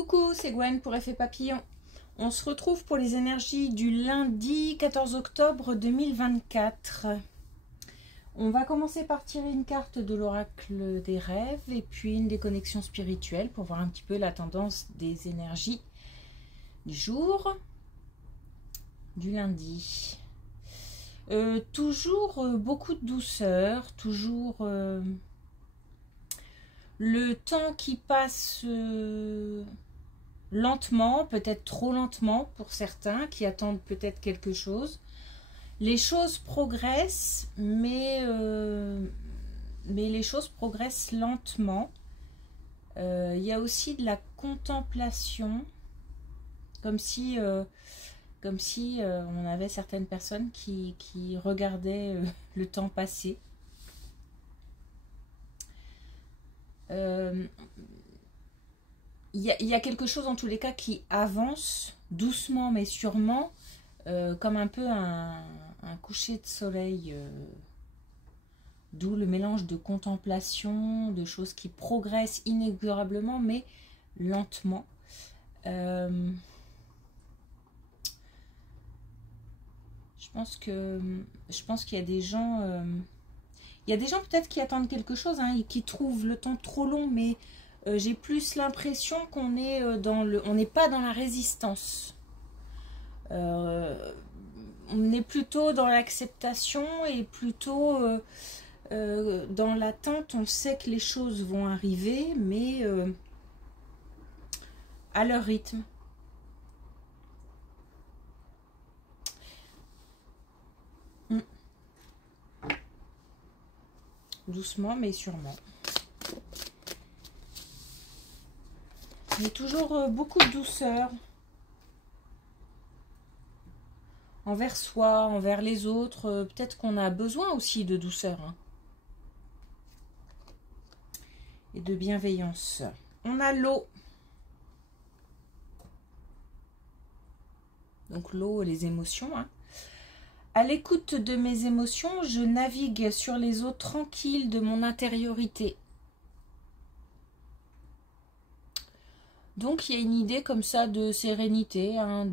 Coucou, c'est Gwen pour Effet Papillon. On se retrouve pour les énergies du lundi 14 octobre 2024. On va commencer par tirer une carte de l'oracle des rêves et puis une des connexions spirituelles pour voir un petit peu la tendance des énergies du jour du lundi. Toujours beaucoup de douceur, toujours le temps qui passe lentement, peut-être trop lentement pour certains qui attendent peut-être quelque chose. Les choses progressent, mais les choses progressent lentement. Il y a aussi de la contemplation, comme si on avait certaines personnes qui regardaient le temps passer. Il y a quelque chose en tous les cas qui avance doucement mais sûrement, comme un peu un coucher de soleil, d'où le mélange de contemplation, de choses qui progressent inexorablement mais lentement. Je pense qu'il y a des gens... il y a des gens peut-être qui attendent quelque chose, hein, et qui trouvent le temps trop long, mais j'ai plus l'impression qu'on est on n'est pas dans la résistance. On est plutôt dans l'acceptation et plutôt dans l'attente. On sait que les choses vont arriver, mais à leur rythme. Doucement mais sûrement. Il y a toujours beaucoup de douceur envers soi, envers les autres. Peut-être qu'on a besoin aussi de douceur, hein, et de bienveillance. On a l'eau. Donc l'eau, les émotions, hein. À l'écoute de mes émotions, je navigue sur les eaux tranquilles de mon intériorité. Donc il y a une idée comme ça de sérénité, hein,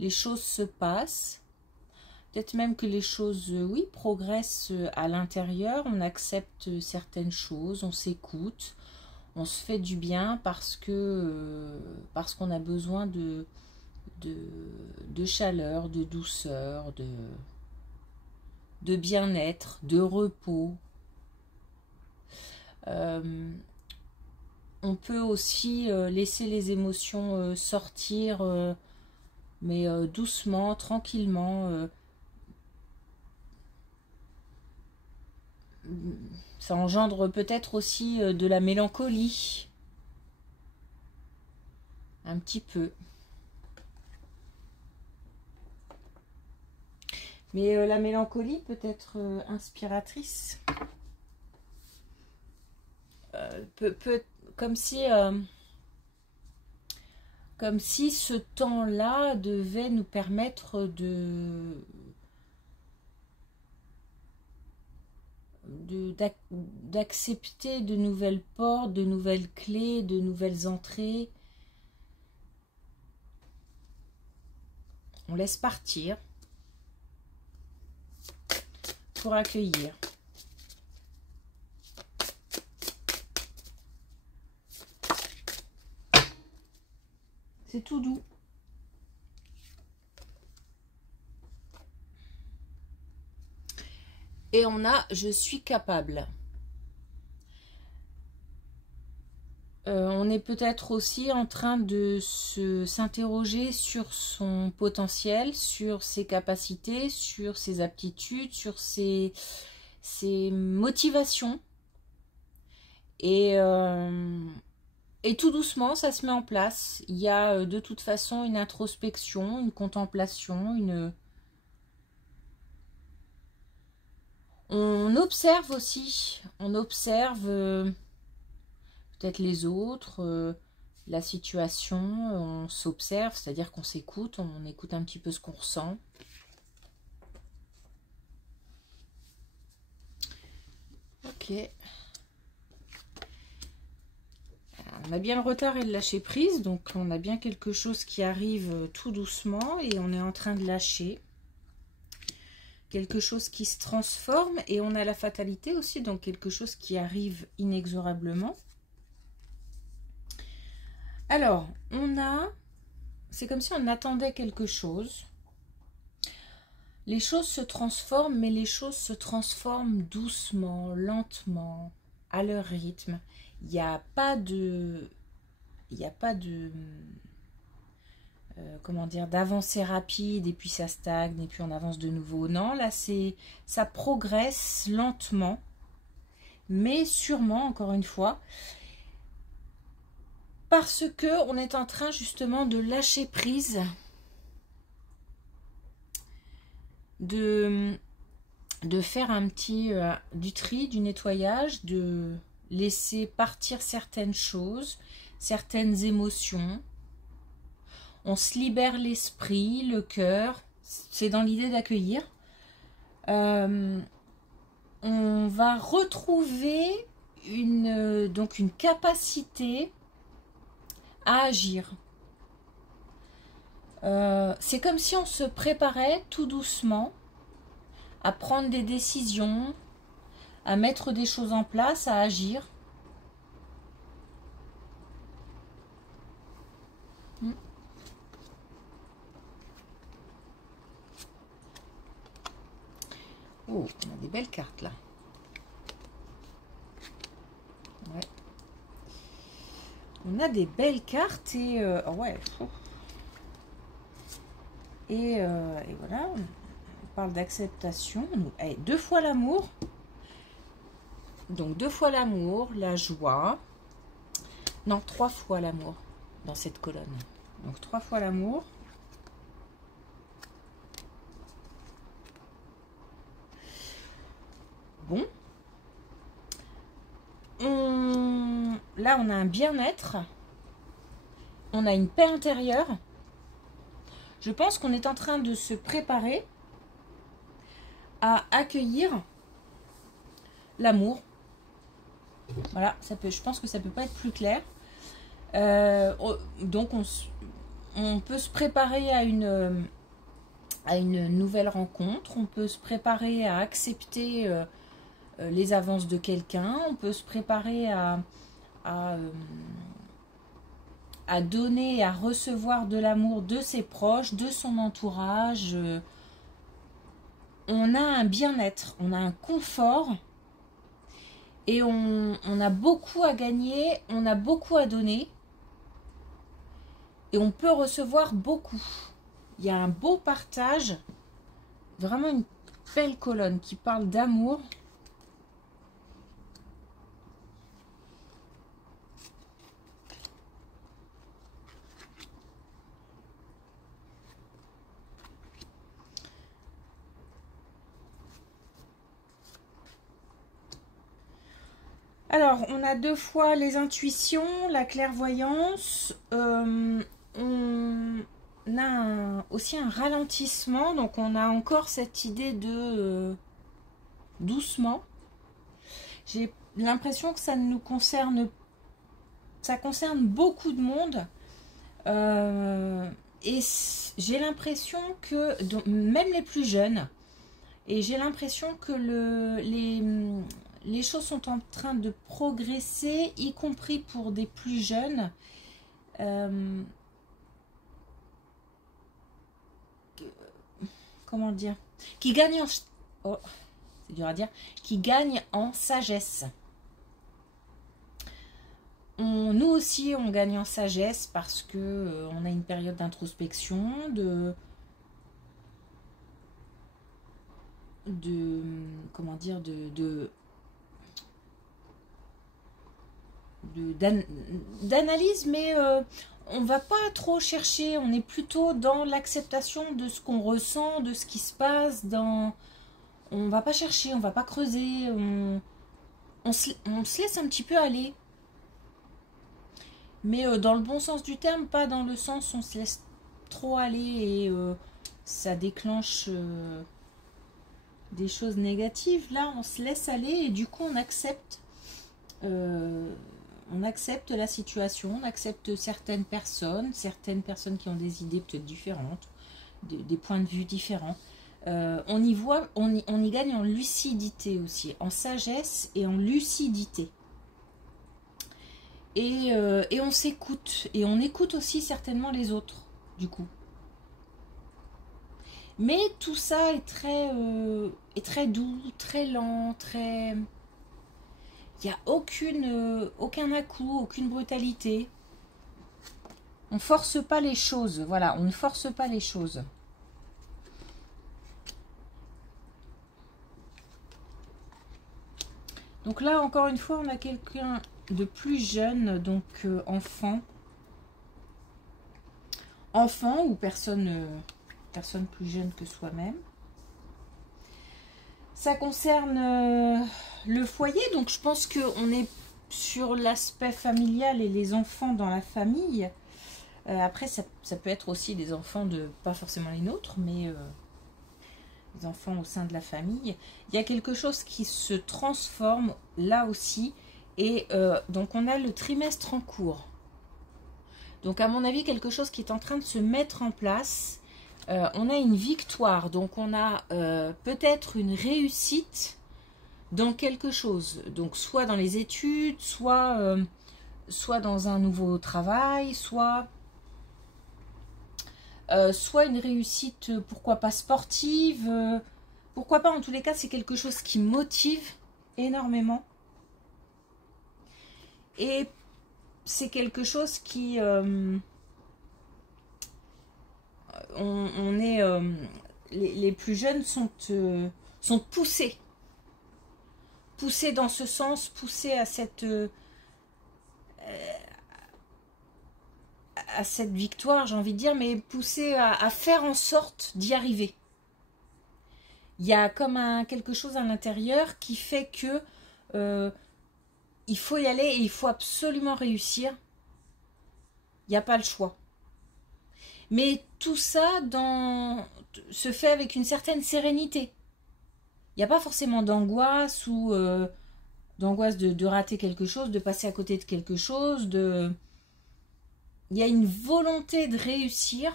les choses se passent. Peut-être même que les choses, oui, progressent à l'intérieur. On accepte certaines choses, on s'écoute, on se fait du bien parce qu'on a besoin de chaleur, de douceur, de bien-être, de repos. On peut aussi laisser les émotions sortir, mais doucement, tranquillement. Ça engendre peut-être aussi de la mélancolie. Un petit peu. Mais la mélancolie peut être inspiratrice. Comme si ce temps-là devait nous permettre d'accepter de nouvelles portes, de nouvelles clés, de nouvelles entrées. On laisse partir pour accueillir. C'est tout doux. Et on a « Je suis capable ». On est peut-être aussi en train de s'interroger sur son potentiel, sur ses capacités, sur ses aptitudes, sur ses motivations. Et tout doucement, ça se met en place. Il y a de toute façon une introspection, une contemplation, on observe aussi. On observe peut-être les autres, la situation. On s'observe, c'est-à-dire qu'on s'écoute, on écoute un petit peu ce qu'on ressent. Ok. on a bien le retard et le lâcher prise, donc on a bien quelque chose qui arrive tout doucement et on est en train de lâcher. Quelque chose qui se transforme et on a la fatalité aussi, donc quelque chose qui arrive inexorablement. Alors, c'est comme si on attendait quelque chose. Les choses se transforment, mais les choses se transforment doucement, lentement, à leur rythme. Il n'y a pas de... comment dire, d'avancée rapide et puis ça stagne et puis on avance de nouveau. Non, là ça progresse lentement, mais sûrement, encore une fois, parce que on est en train justement de lâcher prise, de faire un petit du tri, du nettoyage, de laisser partir certaines choses, certaines émotions. On se libère l'esprit, le cœur. C'est dans l'idée d'accueillir. On va retrouver donc une capacité à agir. C'est comme si on se préparait tout doucement à prendre des décisions, à mettre des choses en place, à agir. Oh, on a des belles cartes là. Ouais. On a des belles cartes et ouais. Et voilà, on parle d'acceptation. 2 fois l'amour. Donc 2 fois l'amour, la joie. Non, 3 fois l'amour dans cette colonne. Donc 3 fois l'amour. Bon. Là, on a un bien-être. On a une paix intérieure. Je pense qu'on est en train de se préparer à accueillir l'amour. Voilà, je pense que ça peut pas être plus clair. Donc, on peut se préparer à une nouvelle rencontre. On peut se préparer à accepter les avances de quelqu'un. On peut se préparer à donner et à recevoir de l'amour de ses proches, de son entourage. On a un bien-être, on a un confort et on a beaucoup à gagner, on a beaucoup à donner et on peut recevoir beaucoup. Il y a un beau partage, vraiment une belle colonne qui parle d'amour. Alors, on a 2 fois les intuitions, la clairvoyance. On a aussi un ralentissement. Donc, on a encore cette idée de doucement. J'ai l'impression que ça nous concerne. Ça concerne beaucoup de monde. Et j'ai l'impression que, même les plus jeunes, et j'ai l'impression que les choses sont en train de progresser, y compris pour des plus jeunes. Comment dire, qui gagnent en... Oh, c'est dur à dire. Qui gagnent en sagesse. Nous aussi, on gagne en sagesse parce que on a une période d'introspection, comment dire, d'analyse, mais on va pas trop chercher, on est plutôt dans l'acceptation de ce qu'on ressent, de ce qui se passe, on va pas chercher, on va pas creuser, on se laisse un petit peu aller, mais dans le bon sens du terme, pas dans le sens où on se laisse trop aller et ça déclenche des choses négatives. Là, on se laisse aller et du coup, on accepte on accepte la situation, on accepte certaines personnes qui ont des idées peut-être différentes, des points de vue différents. On y gagne en lucidité aussi, en sagesse et en lucidité. Et on s'écoute, et on écoute aussi certainement les autres, du coup. Mais tout ça est très doux, très lent, très... Il n'y a aucun à-coup, aucune brutalité. On ne force pas les choses, voilà, on ne force pas les choses. Donc là, encore une fois, on a quelqu'un de plus jeune, donc enfant. Enfant ou personne plus jeune que soi-même. Ça concerne le foyer, donc je pense qu'on est sur l'aspect familial et les enfants dans la famille. Après, ça peut être aussi des enfants de, pas forcément les nôtres, mais des enfants au sein de la famille. Il y a quelque chose qui se transforme là aussi. Et donc on a le trimestre en cours. Donc à mon avis, quelque chose qui est en train de se mettre en place. On a une victoire, donc on a peut-être une réussite dans quelque chose. Donc soit dans les études, soit dans un nouveau travail, soit une réussite, pourquoi pas sportive, pourquoi pas, en tous les cas, c'est quelque chose qui motive énormément. Et c'est quelque chose qui... les plus jeunes sont poussés. Poussés dans ce sens, poussés à cette victoire, j'ai envie de dire, mais poussés à faire en sorte d'y arriver. Il y a comme quelque chose à l'intérieur qui fait que il faut y aller et il faut absolument réussir. Il n'y a pas le choix. Mais tout ça se fait avec une certaine sérénité. Il n'y a pas forcément d'angoisse ou d'angoisse de rater quelque chose, de passer à côté de quelque chose. Il y a une volonté de réussir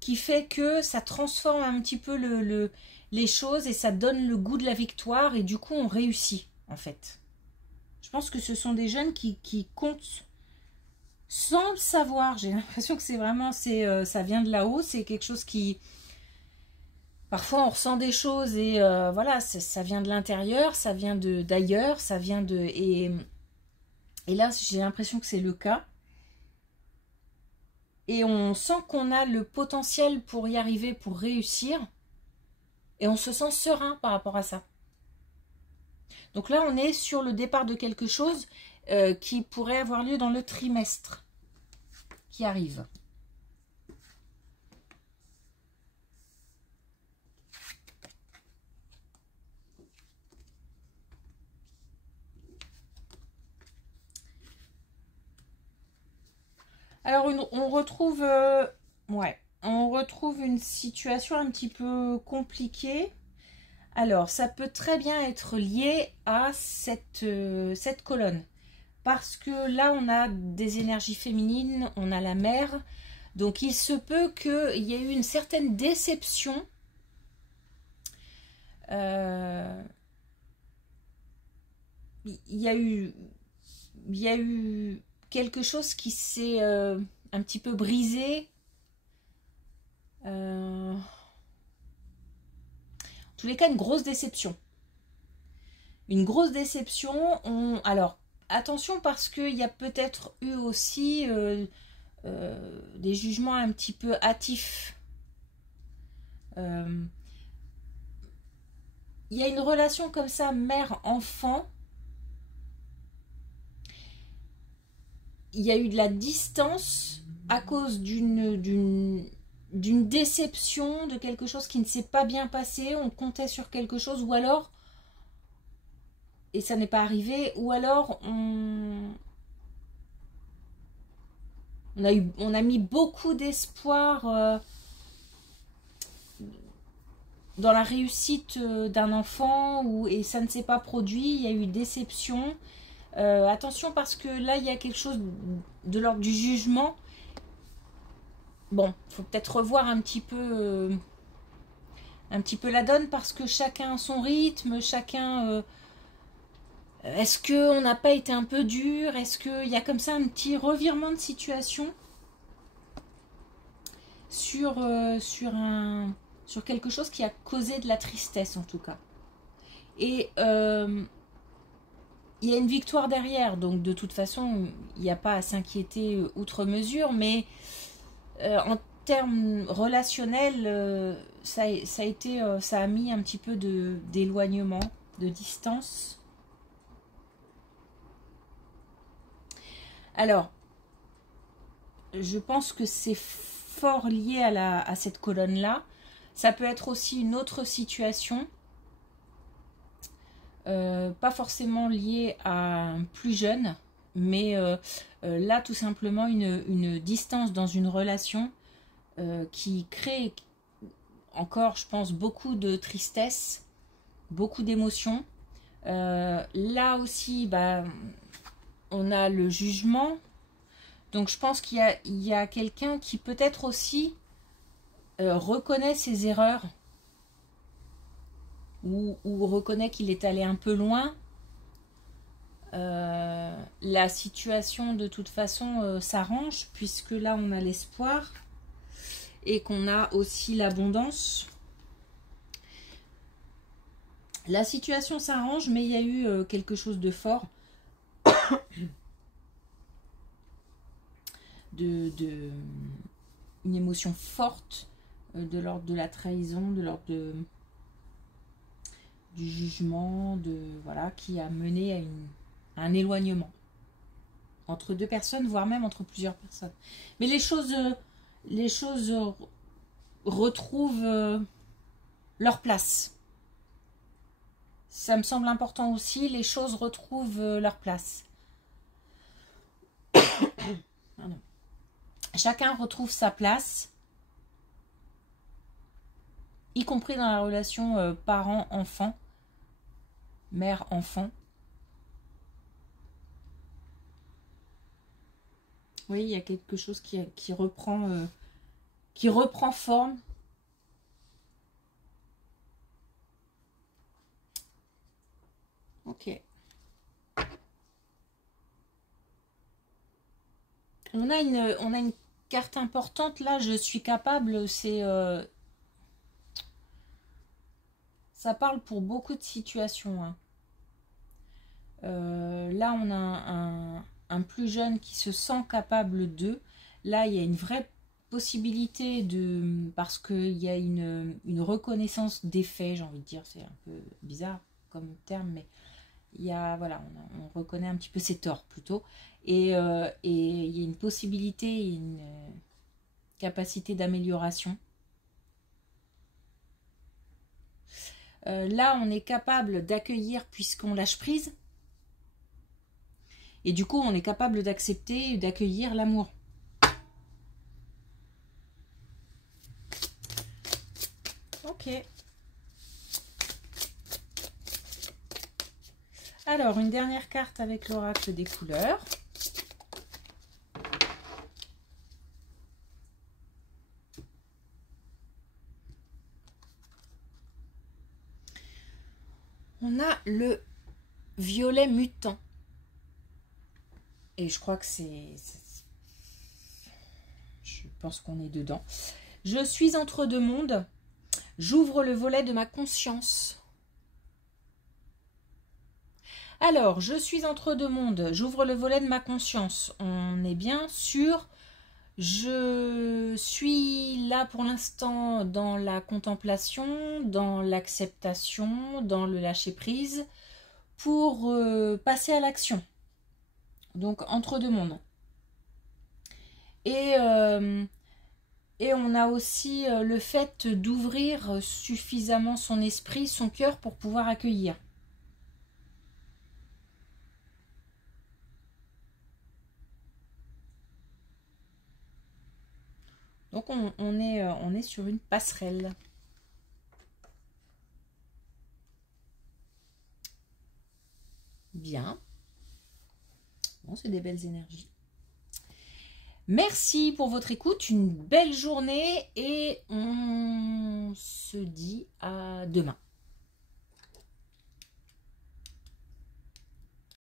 qui fait que ça transforme un petit peu les choses et ça donne le goût de la victoire et du coup on réussit en fait. Je pense que ce sont des jeunes qui comptent sans le savoir. J'ai l'impression que c'est vraiment, ça vient de là-haut, c'est quelque chose qui... Parfois on ressent des choses et voilà, ça vient de l'intérieur, ça vient d'ailleurs, ça vient de... Et là j'ai l'impression que c'est le cas. Et on sent qu'on a le potentiel pour y arriver, pour réussir. Et on se sent serein par rapport à ça. Donc là, on est sur le départ de quelque chose qui pourrait avoir lieu dans le trimestre qui arrive. Alors, on retrouve une situation un petit peu compliquée. Alors, ça peut très bien être lié à cette colonne. Parce que là, on a des énergies féminines, on a la mer. Donc, il se peut qu'il y ait eu une certaine déception. Il y a eu quelque chose qui s'est un petit peu brisé. En tous les cas, une grosse déception. Une grosse déception. Alors, attention parce qu'il y a peut-être eu aussi des jugements un petit peu hâtifs. Il y a une relation comme ça, mère-enfant. Il y a eu de la distance à cause d'une déception, de quelque chose qui ne s'est pas bien passé. On comptait sur quelque chose ou alors, et ça n'est pas arrivé, ou alors on a mis beaucoup d'espoir dans la réussite d'un enfant et ça ne s'est pas produit. Il y a eu déception. Attention parce que là, il y a quelque chose de l'ordre du jugement. Bon, il faut peut-être revoir un petit peu la donne parce que chacun a son rythme, chacun... est-ce qu'on n'a pas été un peu dur? Est-ce qu'il y a comme ça un petit revirement de situation sur quelque chose qui a causé de la tristesse en tout cas. Et il y a une victoire derrière, donc de toute façon, il n'y a pas à s'inquiéter outre mesure, mais en termes relationnels, ça a mis un petit peu d'éloignement, de distance. Alors, je pense que c'est fort lié à cette colonne-là. Ça peut être aussi une autre situation. Pas forcément lié à un plus jeune, mais là tout simplement une distance dans une relation qui crée encore, je pense, beaucoup de tristesse, beaucoup d'émotions. Là aussi, bah, on a le jugement, donc je pense qu'il y a quelqu'un qui peut-être aussi reconnaît ses erreurs, ou reconnaît qu'il est allé un peu loin. La situation de toute façon s'arrange puisque là on a l'espoir et qu'on a aussi l'abondance. La situation s'arrange, mais il y a eu quelque chose de fort, une émotion forte de l'ordre de la trahison, de l'ordre du jugement, voilà, qui a mené à un éloignement entre deux personnes, voire même entre plusieurs personnes. Mais les choses retrouvent leur place. Ça me semble important aussi, les choses retrouvent leur place. Chacun retrouve sa place, y compris dans la relation parent-enfant, mère-enfant. Oui, il y a quelque chose qui reprend forme. Ok. On a une carte importante là, je suis capable, c'est... ça parle pour beaucoup de situations. Hein. Là, on a un plus jeune qui se sent capable de. Là, il y a une vraie possibilité de... Parce qu'il y a une reconnaissance des faits, j'ai envie de dire. C'est un peu bizarre comme terme, mais il y a... Voilà, on reconnaît un petit peu ses torts, plutôt. Et il y a une possibilité, une capacité d'amélioration. Là, on est capable d'accueillir puisqu'on lâche prise. Et du coup, on est capable d'accepter et d'accueillir l'amour. Ok. Alors, une dernière carte avec l'oracle des couleurs. On a le violet mutant. Et je crois que je pense qu'on est dedans. Je suis entre deux mondes. J'ouvre le volet de ma conscience. Alors, je suis entre deux mondes. J'ouvre le volet de ma conscience. On est bien sûr. Je suis là pour l'instant dans la contemplation, dans l'acceptation, dans le lâcher-prise, pour passer à l'action. Donc, entre deux mondes. Et on a aussi le fait d'ouvrir suffisamment son esprit, son cœur pour pouvoir accueillir. Donc, on est sur une passerelle. Bien. Bon, c'est des belles énergies. Merci pour votre écoute, une belle journée et on se dit à demain.